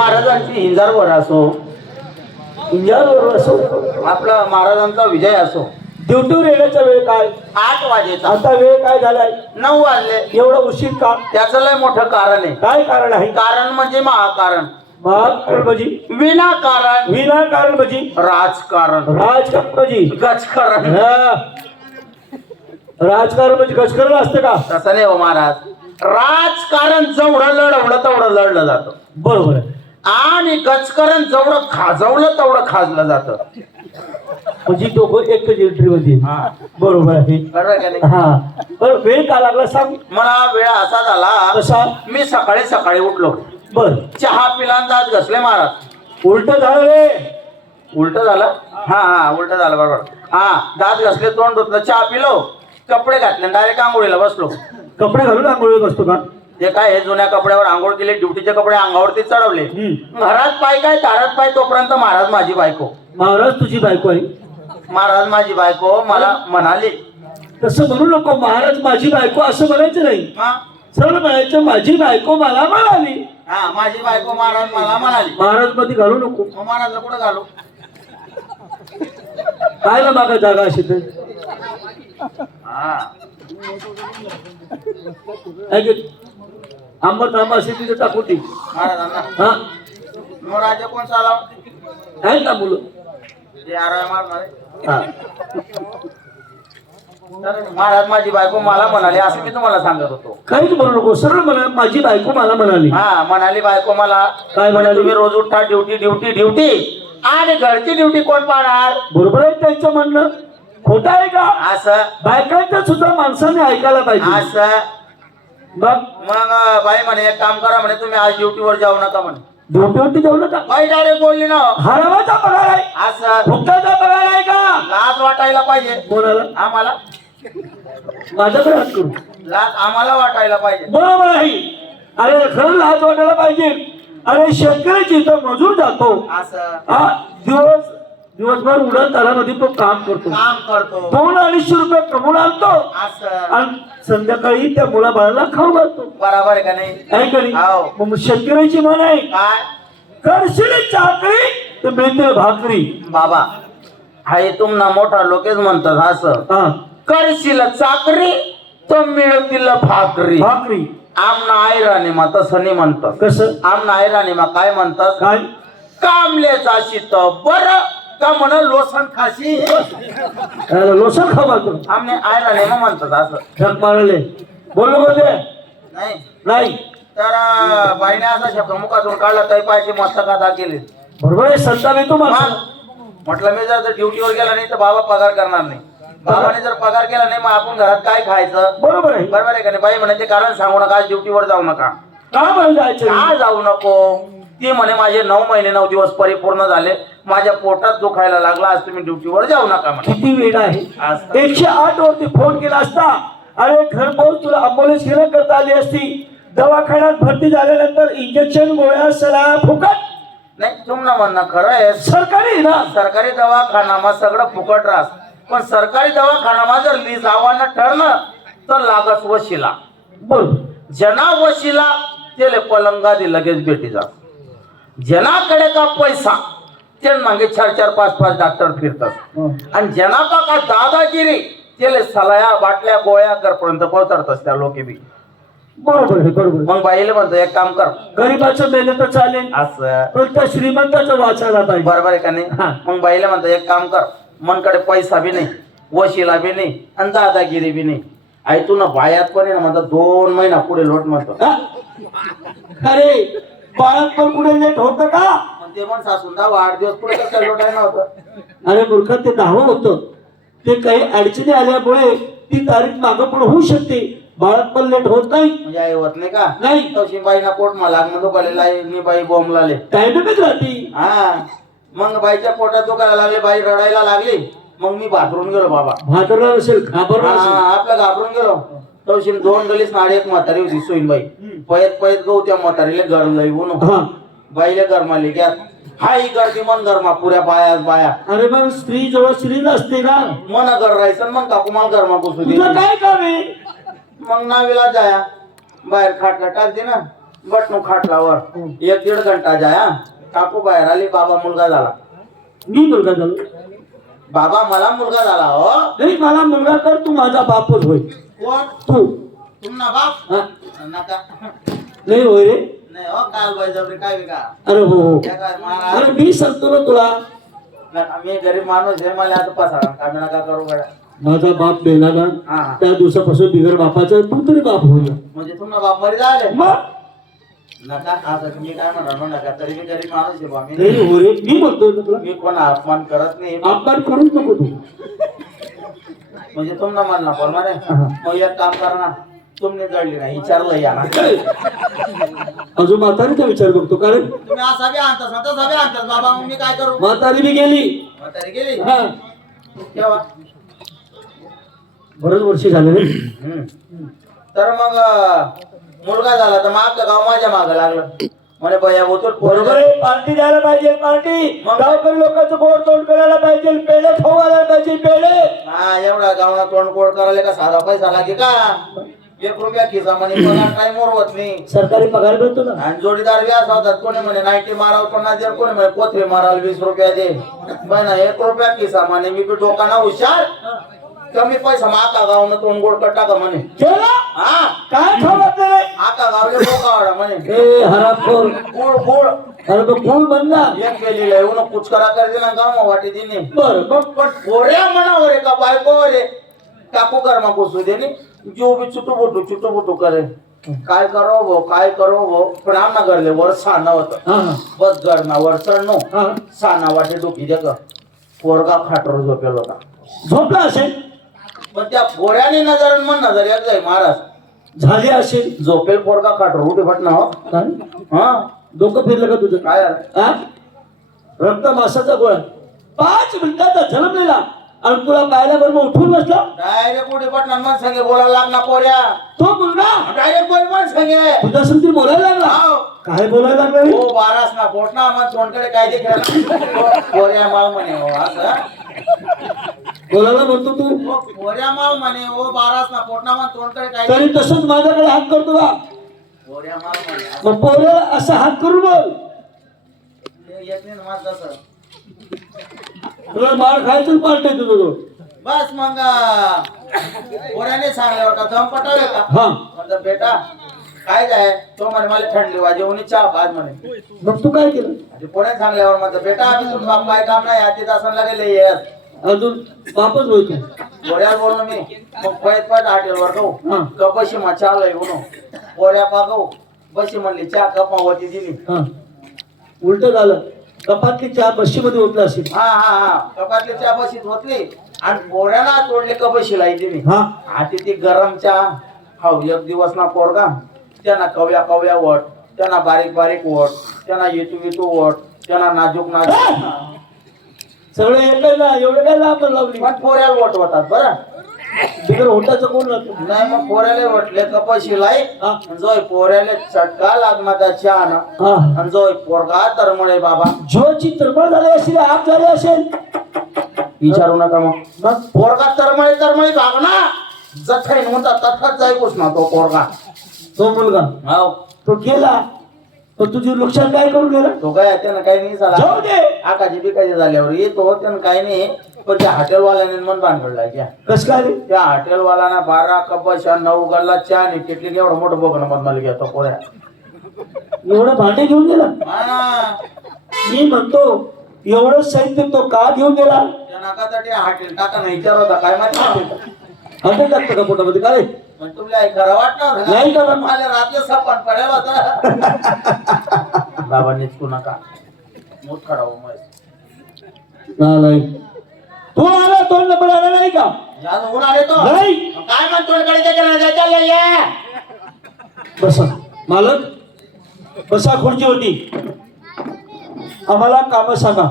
महाराजांची हिंजारवर असो इंजावर असो आपला महाराजांचा विजय असो. ड्युटीवर येण्याचा वेळ काय? आठ वाजेचा. आता वेळ काय झालाय? नऊ वाजले. एवढा उशीर का? त्याचं लय मोठं कारण आहे. काय कारण आहे? कारण म्हणजे महाकारण. महाग कारण म्हणजे विनाकारण. विनाकारण म्हणजे राजकारण. राजकारण म्हणजे गजकारण. राजकारण म्हणजे गजकरण असतं का? तसं नाही हो महाराज. राजकारण जेवढं लढवलं तेवढं लढलं जातं. बरोबर आहे. आणि गजकारण जेवढं खाजवलं तेवढं खाजलं जातं. म्हणजे दोघं एकच एंट्री मध्ये. हा. बरोबर आहे. बरोबर आहे का नाही? हा. बरं वेळ का लागला सांग? मला वेळ असा झाला कसा? मी सकाळी सकाळी उठलो. बर. चहा पिला आणि दात घसले महाराज. उलट झालं रे. उलट झालं? हा हा उलट झालं बरोबर. हा दात घसले तोंड धुतलं चहा पिलो कपडे घातले डायरेक्ट आंघोळीला बसलो. कपडे घालून आंघोळीत बसतो का? ते काय हे जुन्या कपड्यावर आंघोळ केली ड्युटीचे कपडे अंगावरती चढवले. घरात पाय काय? दारात पाय तोपर्यंत महाराज माझी बायको. महाराज तुझी बायको आहे? महाराज माझी बायको मला म्हणाली. तसं म्हणू नको महाराज माझी बायको असं म्हणायचं नाही. हा? सरळ म्हणायचं माझी बायको मला म्हणाली. हा माझी बायको महाराज मला म्हणाली. महाराजमध्ये घालू नको. मग महाराजला कुठं घालू? काय ना मागा जागा अशी तर हा. आंबा असेल तिथे टाकू ती. हा. राजा कोण चाला ना मुलं? महाराज माझी बायको मला म्हणाली असं मी तुम्हाला सांगत होतो. काहीच म्हणू नको सरळ म्हणा माझी बायको मला म्हणाली. हा म्हणाली बायको मला काय म्हणाली? तुम्ही रोज उठता ड्युटी ड्युटी ड्युटी. आणि घरची ड्युटी कोण पाहणार? बरोबर आहे त्यांचं म्हणणं. खोटं आहे का? असं. बायकांचं सुद्धा माणसाने ऐकायला पाहिजे. असं. मग? मग बाई म्हणे एक काम करा म्हणे तुम्ही आज ड्युटीवर जाऊ नका म्हणे. ड्युटीवरती जाऊ नका? बाई डायरेक्ट बोलली ना. हरवाचा पगार आहे. असं. फुकटाचा पगार आहे का? लाज वाटायला पाहिजे. कोणाला? आम्हाला. माझ्याकडे हात करू. लाज आम्हाला वाटायला पाहिजे. बरोबर आहे. अरे खरं लाज वाटायला पाहिजे. अरे शेतकऱ्याची इथं मजूर जातो. असं. हा दिवस दिवसभर उडत तालामध्ये तो काम करतो. काम करतो. दोन अडीचशे रुपये कमवून आणतो. आणि संध्याकाळी त्या मुलाबाळाला खाऊ घालतो. बरोबर आहे का नाही? करी हो. मग शेतकऱ्याची म्हण आहे काय? करशील चाकरी तर मिळते भाकरी. बाबा हाय तुमना मोठा लोकेच म्हणतात असं करशील चाकरी तर मिळतील भाकरी. भाकरी. आमना आयराणी मा तसं नाही म्हणतात. कसं? आमना आयराणी मा काय म्हणतात? काय? कामले जाशी तर बर का म्हण लोसन खाशी? अरे लोसं खाऊ घालतो. आमने आयराणी मा म्हणतात असं. ठक मारले. बोललो? बोलते नाही. नाही. तर बाईने असा शब्द मुखातून काढला तरी पाहिजे मस्तकात केले बरोबर आहे संतान येतो माणसा. म्हटलं मी जर ड्युटीवर गेला नाही तर बाबा पगार करणार नाही. बाबाने जर पगार केला नाही मग आपण घरात काय खायचं? बरोबर आहे. बरोबर आहे का नाही? बाई म्हणे ते कारण सांगू नका आज ड्युटीवर जाऊ नका. का म्हणून जायचं? का जाऊ नको? ती म्हणे माझे नऊ महिने नऊ दिवस परिपूर्ण झाले. माझ्या पोटात दुखायला लागला. आज तुम्ही ड्युटीवर जाऊ नका म्हणे. किती वेळ आहे. एकशे आठ वरती फोन केला असता. अरे घरपोच तुला अम्बुलन्स घेणं करता आली असती. दवाखान्यात भरती झाल्यानंतर इंजेक्शन गोळ्या सला फुकट. नाही तुमनं म्हणणं खरं आहे. सरकारी ना? सरकारी दवाखानामा सगळं फुकट राहस पण सरकारी दवाखानामा जर लीज आव्हानं ठरलं तर लागस वशिला. बोल जना वशिला त्याला पलंगा दे लगेच भेटी जा. जनाकडे का पैसा ते मागे चार चार पाच पाच डॉक्टर फिरतात. आणि जना का दादागिरी त्याला सलाया बाटल्या गोळ्या करपर्यंत पोहोचतात त्या लोके बी. बरोबर आहे बरोबर आहे. मग बाईला म्हणतो एक काम कर. गरीबाचं मेलं तर चालेल. असं. पण त्या श्रीमंताचं वाचायला पाहिजे बरोबर आहे का नाही? हा. मग बाईला म्हणतो एक काम कर मनकडे पैसा बी नाही वशिला बी नाही आणि दादागिरी बी नाही. आई तू ना बायात पण आहे ना म्हणतात दोन महिना पुढे लोट म्हणतो. हा? अरे बाळात पण कुठे लेट होतं का? मग ते पण सासून दहा आठ दिवस पुढे नव्हतं. अरे मूर्ख ते दहावं होतं. ते काही अडचणी आल्यामुळे ती तारीख मागं पण होऊ शकते. बाळात पण लेट होत नाही. म्हणजे आई होत नाही का? नाही. तशी बाईना पोट मला लागणं दुखायला मी बाई बॉम्ब लाले टायमिंगच राहते. हा. मग बाईच्या पोटात दुखायला लागले बाई रडायला लागली. मग मी भातरून गेलो बाबा. भादरला नसेल घाबरला आपलं घाबरून गेलो. तवशी दोन गलीस नाडी एक म्हातारी होती सोईन बाई पयत पयत गहू त्या म्हातारीला गरम जाई बोनो हा. बाईला गरमाली घ्या हा ही गर्दी मन गरमा पुऱ्या बाया बाया. अरे मग स्त्री जवळ स्त्री नसते ना? मन घर राहायचं मग काकू मला गरमा बसू दे. तुझं काय काम आहे? मग नावीला जाया. बाहेर खाट टाकते ना. बटणू खाटलावर. एक दीड घंटा जाया. काकू बाहेर आली बाबा मुलगा झाला. मी मुलगा झालो. बाबा मला मुलगा झाला हो. नाही मला मुलगा कर तू माझा बापच होय. कोण तू. बाप? हा? नका नाही होय रे. नाही हो काल बळजबरी काय बी का? अरे हो हो. या काय महाराज अरे मी सांगतो ना तुला. नका, मी गरीब माणूस आहे मला आता पसारा काय नका करू गड्या माझा बाप मेला ना हा हा. त्या दिवसापासून बिगर बापाचा तू तरी बाप होईल. म्हणजे तुम्हाला बाप मरी झाले. मग नका आता तुम्ही काय म्हणा म्हणू नका तरी मी गरीब माणूस आहे बा मी नाही हो रे. मी म्हणतोय ना तुला. मी कोण अपमान करत नाही? अपमान करूच नको तू. म्हणजे तुम्हाला म्हणला पण म्हणे मग एक काम करा ना तुम्ही जळली नाही विचारलं या. ना अजून म्हातारीचा विचार बघतो कारण तुम्ही असा बी आणतास ना तसा बी आणतास बाबा मग मी काय करू? म्हातारी बी गेली. म्हातारी गेली? हा. केव्हा? बरेच वर्ष झाले रे. हम्म. तर मग अं, मुलगा झाला तर माग गाव माझ्या माग लागलं. म्हणे बया बोतून बरोबर आहे पार्टी द्यायला पाहिजे पार्टी. गावकरी लोकांचं गोड तोंड करायला पाहिजे पेढे खाऊ घालायला पाहिजे पेढे. हा एवढा गावना तोंड कोड करायला का साधा पैसा लागे का? एक रुपया खिसा म्हणे पगार काही मोरवत नाही. सरकारी पगार मिळतो ना? आणि जोडीदार असा होतात कोणी म्हणे नाईन्टी माराल पन्नास दे कोणी म्हणे कोथरी माराल वीस रुपया दे. महिना एक रुपया खिसा म्हणे मी बी डोकाना हुशार. कमी पैसा मग आका गावनं तोंड गोड कर टाका म्हणे. केला हा? काय खावत नाही? आका गावले बोकावाडा म्हणे. ए हरामखोर गुळ गुळ अरे तो फूल बनला. एक केलेलं आहे उन्हा कुचकरा कर दिला गाव वाटी दिने बर मग पण पोऱ्या म्हणावर का बायको रे? काकू कर्मा कुसू दे नी. जो भी चुटू बुटू चुटू बुटू करे. काय करो भो काय करो भो? पण आमना घरले वर साना होत. हा. बस घरना वर चढनो हा. साना वाटे डोकी दे ग. पोरगा खाटर झोपेल होता. झोपला असेल? पण त्या पोऱ्याने नजर मन नजर एक जाई महाराज. झाली असेल झोपेल पोरगा खाटर उठे फटना हो? हा? डोकं फिरलं का तुझं? काय? हा? रक्त मासाचा गोळा. पाच मिनिटाचा जन्मलेला आणि तुला पाहायला बरोबर उठून बसला. डायरेक्ट उठे फटना मन संगे बोलायला लागला पोऱ्या. तो मुलगा? डायरेक्ट बोल मन संगे तुझ्या समती बोलायला लागला. हाव. काय बोलायला लागला? हो बारास ना पोट ना मग तोंडकडे काय देखील पोऱ्या माल म्हणे हो असं बोलायला म्हणतो तू. माल म्हणे हो बारास ना पोट ना मग तोंडकडे काय? तरी तसंच माझ्याकडे हात करतो का माल म्हणे मग पोरं असा हात करू बोल. येत नाही ना माझं तसं. तुला मार खायचं पार्टी तुझं तो. बस मग सांगल्यावर का दम पटावे का? हा. म्हणलं बेटा काय जाय? तो म्हणे मला थंडी वाजे उन्ही चहा पाच म्हणे. मग तू काय केलं? आणि पोऱ्याने सांगल्यावर म्हणलं बेटा आम्ही तुझं बाप काय काम नाही हाती तासन लागेल येस अजून बापच बोलतो पोऱ्या बोललो मी मग पळत पळत हॉटेलवर जाऊ. हा. कपाशी मा चहा लय म्हणू पोऱ्या पागव बशी म्हणली चहा कपा होती दिली. हा. उलट झालं. कपातली चहा बशीमध्ये ओतला असेल हा हा हा. कपातली चहा बशीत होतली आणि पोऱ्याला तोडले कपाशी लाई दिली हा. आधी ती गरम चहा. हाव एक दिवस ना पोरगा. त्यांना कव्या कव्या वट त्यांना बारीक बारीक वट त्यांना येतू येतू वट त्यांना नाजूक नाजूक. सगळं एकायला एवढं काय लांब लावली पोऱ्याला वट होतात बरं. बिगर होटाचं कोण राहतो? नाही मग पोऱ्याला वटले कपाशी लाई. हा. जोय पोऱ्याला चटका हा. आणि जोय पोरगा तर म्हणे बाबा झाली असेल आप झाले असेल. विचारू नका मग. मग? पोरगा तरमळे तरमळे भाग ना. जखैन म्हणता तथाच जाईकूच ना तो पोरगा. तो मुलगा? हाव तो गेला पण तुझी नुकसान काय करून गेला? तो काय त्यानं काही नाही झाला. जाऊ दे. आकाशी बिकाशी झाल्यावर येतो त्यानं काही नाही. पण त्या हॉटेलवाल्याने मन भानगडला त्या. कस काय रे? त्या हॉटेलवाल्याना बारा कपाशा नऊ गल्ला चहा आणि किटली एवढं मोठं बघणं मधमाला घेतो पोऱ्या. एवढं भांडे घेऊन गेला? हा. मी म्हणतो एवढं साहित्य तो का घेऊन गेला? त्या नाकासाठी हॉटेल टाका नाही विचार होता काय माहिती? हॉटेल टाकतं का पोटामध्ये? काय रे? नाही पडेल होता बाबा निचकू नका. मूठ खराब हो मग नाही तू आला? तोंड नंबर आला नाही का? आले तो नाही. मग काय म्हणतो बसा मालक बसा खुर्ची होती. आम्हाला काम सांगा.